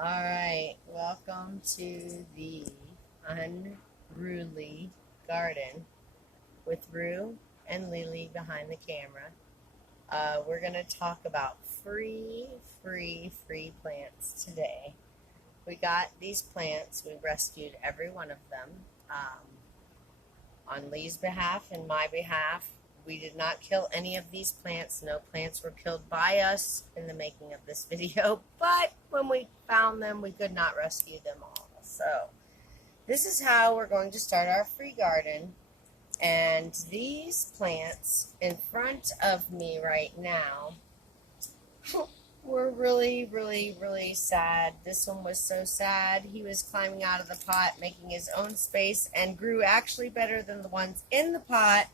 All right, welcome to the Unruly Garden with Rue and Lily behind the camera. We're going to talk about free plants today. We got these plants, we rescued every one of them on Lee's behalf and my behalf. We did not kill any of these plants. No plants were killed by us in the making of this video, but when we found them, we could not rescue them all. So, this is how we're going to start our free garden. And these plants in front of me right now were really sad. This one was so sad. He was climbing out of the pot, making his own space, and grew actually better than the ones in the pot.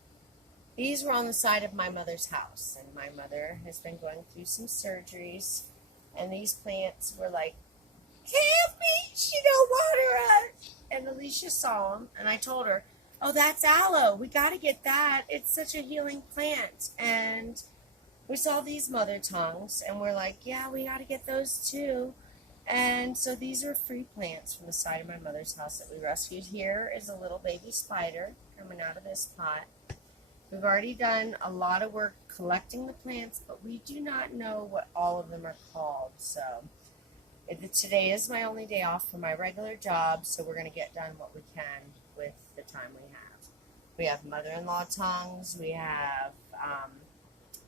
These were on the side of my mother's house, and my mother has been going through some surgeries, and these plants were like, "Help me, she don't water us." And Alicia saw them, and I told her, "Oh, that's aloe. We got to get that. It's such a healing plant." And we saw these mother tongues, and we're like, "Yeah, we got to get those too." And so these are free plants from the side of my mother's house that we rescued. Here is a little baby spider coming out of this pot. We've already done a lot of work collecting the plants, but we do not know what all of them are called. So today is my only day off from my regular job, so we're going to get done what we can with the time we have. We have mother-in-law tongues, we have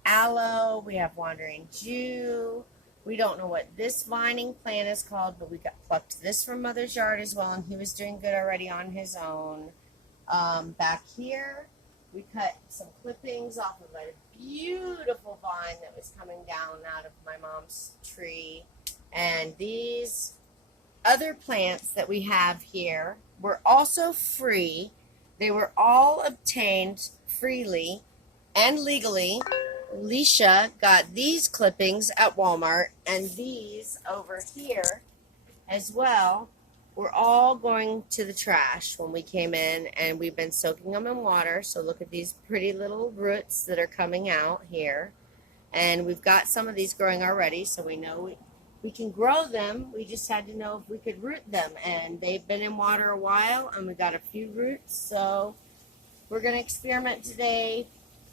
aloe, we have wandering Jew. We don't know what this vining plant is called, but we plucked this from Mother's yard as well, and he was doing good already on his own. Back here, we cut some clippings off of a beautiful vine that was coming down out of my mom's tree. And these other plants that we have here were also free. They were all obtained freely and legally. Alicia got these clippings at Walmart, and these over here as well were all going to the trash when we came in, and we've been soaking them in water. So look at these pretty little roots that are coming out here, and we've got some of these growing already, so we know we can grow them. We just had to know if we could root them, and they've been in water a while, and we got a few roots, so we're going to experiment today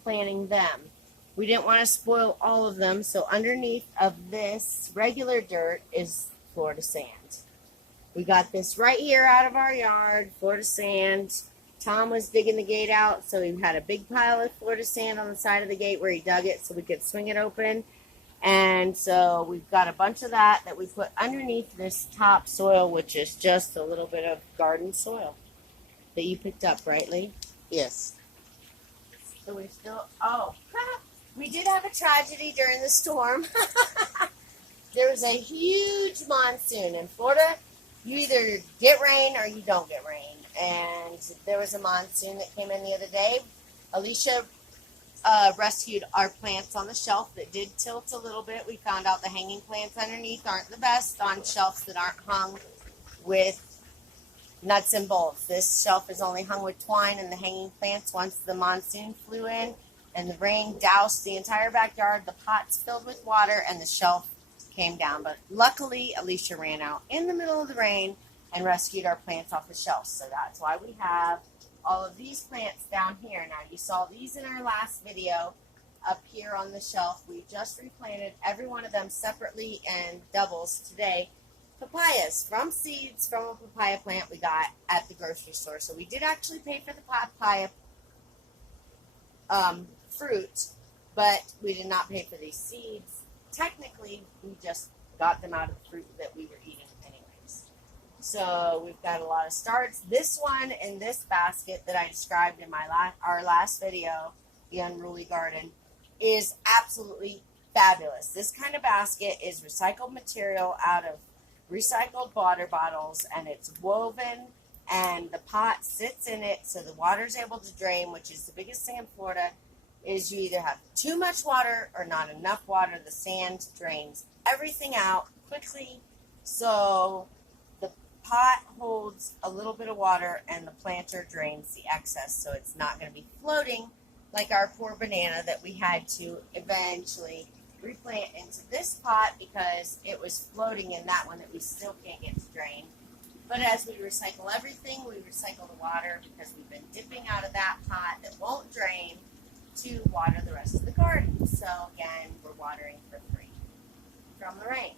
planting them. We didn't want to spoil all of them, so underneath of this regular dirt is Florida sand. We got this right here out of our yard, Florida sand. Tom was digging the gate out, so he had a big pile of Florida sand on the side of the gate where he dug it so we could swing it open. And so we've got a bunch of that we put underneath this top soil, which is just a little bit of garden soil that you picked up, right, Lee? Yes. So we still, we did have a tragedy during the storm. There was a huge monsoon in Florida. You either get rain or you don't get rain. And there was a monsoon that came in the other day. Alicia rescued our plants on the shelf that did tilt a little bit. We found out the hanging plants underneath aren't the best on shelves that aren't hung with nuts and bolts. This shelf is only hung with twine, and the hanging plants, once the monsoon flew in and the rain doused the entire backyard, the pots filled with water, and the shelf came down. But luckily, Alicia ran out in the middle of the rain and rescued our plants off the shelf. So that's why we have all of these plants down here. Now, you saw these in our last video up here on the shelf. We just replanted every one of them separately and doubles today. Papayas from seeds from a papaya plant we got at the grocery store. So we did actually pay for the papaya fruit, but we did not pay for these seeds. Technically, we just got them out of the fruit that we were eating anyways. So we've got a lot of starts. This one in this basket that I described in our last video, the Unruly Garden, is absolutely fabulous. This kind of basket is recycled material out of recycled water bottles, and it's woven, and the pot sits in it so the water's able to drain, which is the biggest thing in Florida, is you either have too much water or not enough water. The sand drains everything out quickly, so the pot holds a little bit of water and the planter drains the excess, so it's not going to be floating like our poor banana that we had to eventually replant into this pot because it was floating in that one that we still can't get to drain. But as we recycle everything, we recycle the water because we've been dipping out of that pot that won't drain to water the rest of the garden. So again, we're watering for free from the rain.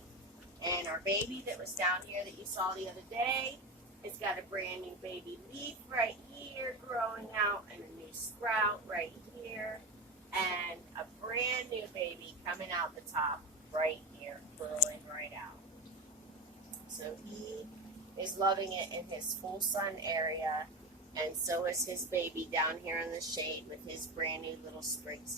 And our baby that was down here that you saw the other day, it's got a brand new baby leaf right here growing out and a new sprout right here and a brand new baby coming out the top right here, growing right out. So he is loving it in his full sun area, and so is his baby down here in the shade with his brand new little sprigs